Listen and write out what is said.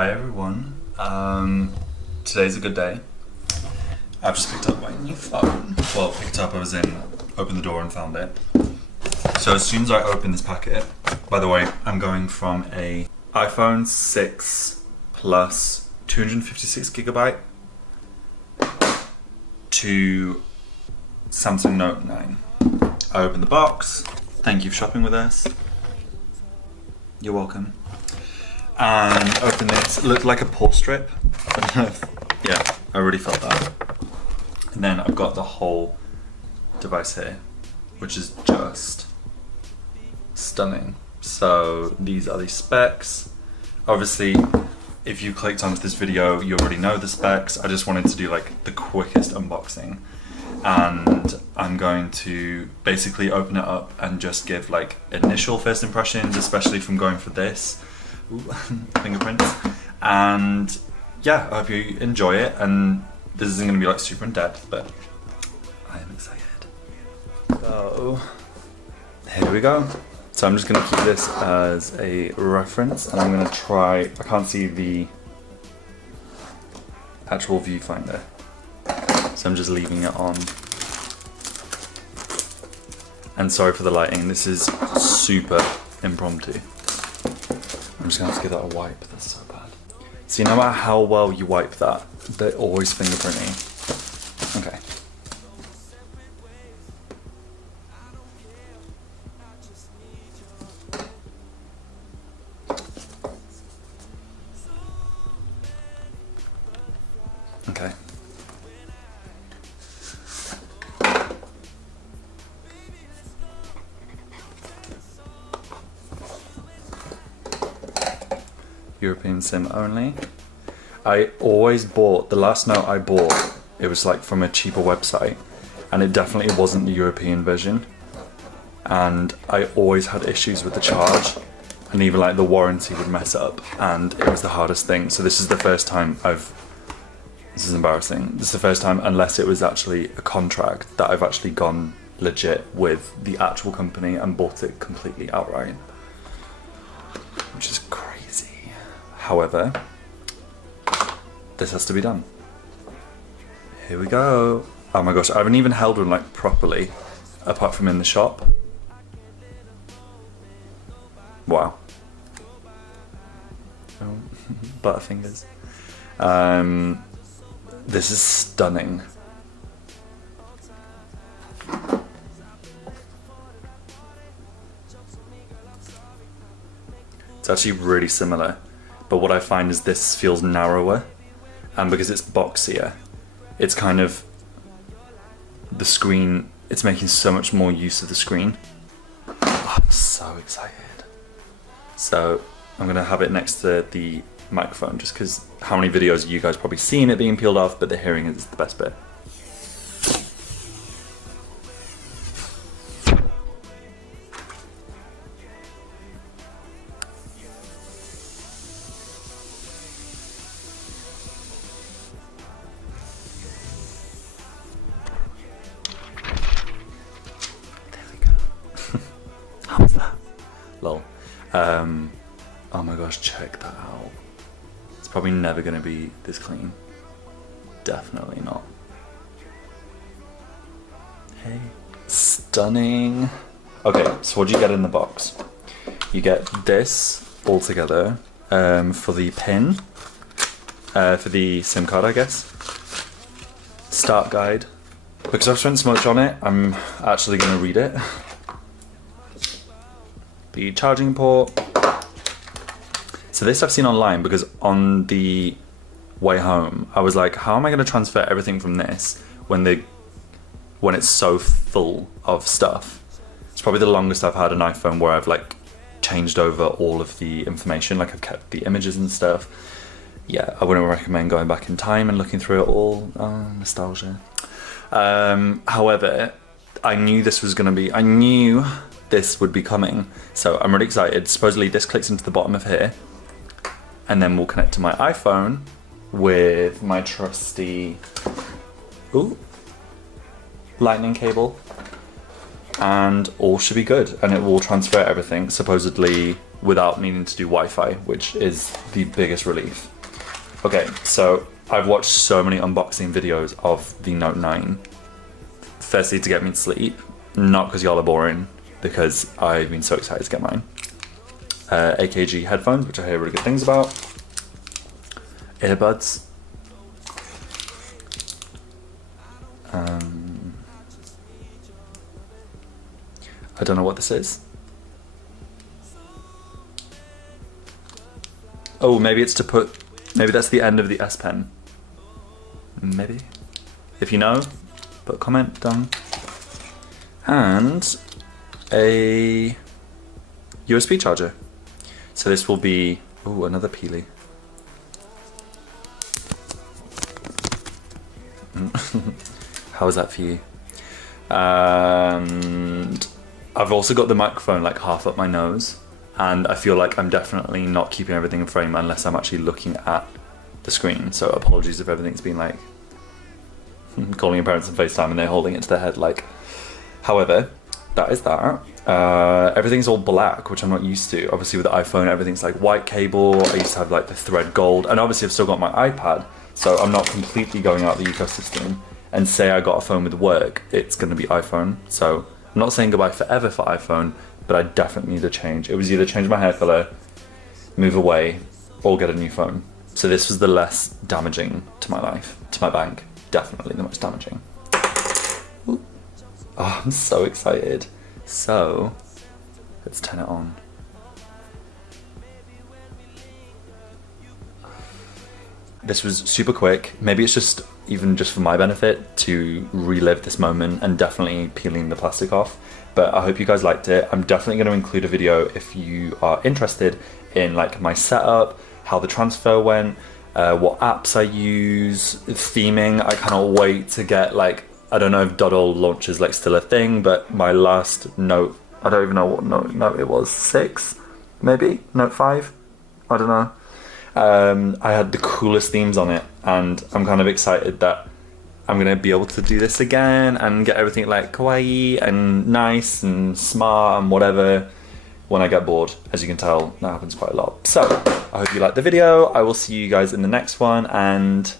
Hi everyone. Today's a good day. I've just picked up my new phone. Well, picked up, I was in, opened the door and found it. So as soon as I open this packet, by the way, I'm going from a iPhone 6 Plus 256 gigabyte to Samsung Note 9. I opened the box. Thank you for shopping with us. You're welcome. And open this. It looked like a pull strip. Yeah, I already felt that. And then I've got the whole device here, which is just stunning. So these are the specs. Obviously, if you clicked onto this video, you already know the specs. I just wanted to do like the quickest unboxing. And I'm going to basically open it up and just give like initial first impressions, especially from going for this. Ooh, fingerprints. And yeah, I hope you enjoy it. And this isn't going to be like super in depth, but I am excited. So here we go. So I'm just going to keep this as a reference, and I'm going to try. I can't see the actual viewfinder, so I'm just leaving it on. And sorry for the lighting, this is super impromptu. I'm just gonna have to give that a wipe, that's so bad. See, no matter how well you wipe that, they're always fingerprinting. Okay. Okay. European SIM only. I always bought, the last Note I bought, it was like from a cheaper website, and it definitely wasn't the European version. And I always had issues with the charge, and even like the warranty would mess up, and it was the hardest thing. So this is the first time this is embarrassing, this is the first time, unless it was actually a contract, that I've actually gone legit with the actual company and bought it completely outright. Which is crazy. However, this has to be done. Here we go. Oh my gosh, I haven't even held one like properly, apart from in the shop. Wow. Oh, butterfingers. This is stunning. It's actually really similar, but what I find is this feels narrower, and because it's boxier, it's kind of, the screen, it's making so much more use of the screen. Oh, I'm so excited. So I'm gonna have it next to the microphone, just because how many videos you guys probably seen it being peeled off, but the hearing is the best bit. How's that? Lol. Oh my gosh, check that out. It's probably never gonna be this clean. Definitely not. Hey. Stunning. Okay, so what do you get in the box? You get this all together for the pin, for the SIM card, I guess. Start guide. Because I've spent so much on it, I'm actually gonna read it. The charging port. So this I've seen online, because on the way home I was like, how am I going to transfer everything from this when it's so full of stuff? It's probably the longest I've had an iPhone where I've like changed over all of the information, like I've kept the images and stuff. Yeah, I wouldn't recommend going back in time and looking through it all. Oh, nostalgia. However, I knew this was going to be, I knew this would be coming, so I'm really excited. Supposedly this clicks into the bottom of here, and then we'll connect to my iPhone with my trusty lightning cable, and all should be good, and it will transfer everything supposedly without needing to do Wi-Fi, which is the biggest relief. Okay, so I've watched so many unboxing videos of the Note 9. Firstly, to get me to sleep, not because y'all are boring, because I've been so excited to get mine. AKG headphones, which I hear really good things about. Earbuds. I don't know what this is. Oh, maybe it's to put, maybe that's the end of the S Pen. Maybe. If you know, put a comment down. And a USB charger. So this will be, oh, another Peely. How is that for you? And I've also got the microphone like half up my nose, and I feel like I'm definitely not keeping everything in frame unless I'm actually looking at the screen. So apologies if everything's been like calling your parents on FaceTime and they're holding it to their head like. However, that is that. Everything's all black, which I'm not used to. Obviously with the iPhone, everything's like white cable. I used to have like the thread gold, and obviously I've still got my iPad, so I'm not completely going out the ecosystem. And say I got a phone with work, it's gonna be iPhone. So I'm not saying goodbye forever for iPhone, but I definitely need a change. It was either change my hair color, move away, or get a new phone. So this was the less damaging to my life, to my bank. Definitely the most damaging. Ooh. Oh, I'm so excited. So, let's turn it on. This was super quick. Maybe it's just even just for my benefit to relive this moment and definitely peeling the plastic off. But I hope you guys liked it. I'm definitely going to include a video if you are interested in like my setup, how the transfer went, what apps I use, theming. I cannot wait to get like, I don't know if Doddle launch is like still a thing, but my last Note, I don't even know what Note it was, 6 maybe, Note 5, I don't know. I had the coolest themes on it, and I'm kind of excited that I'm gonna be able to do this again and get everything like kawaii and nice and smart and whatever when I get bored. As you can tell, that happens quite a lot. So I hope you liked the video. I will see you guys in the next one, and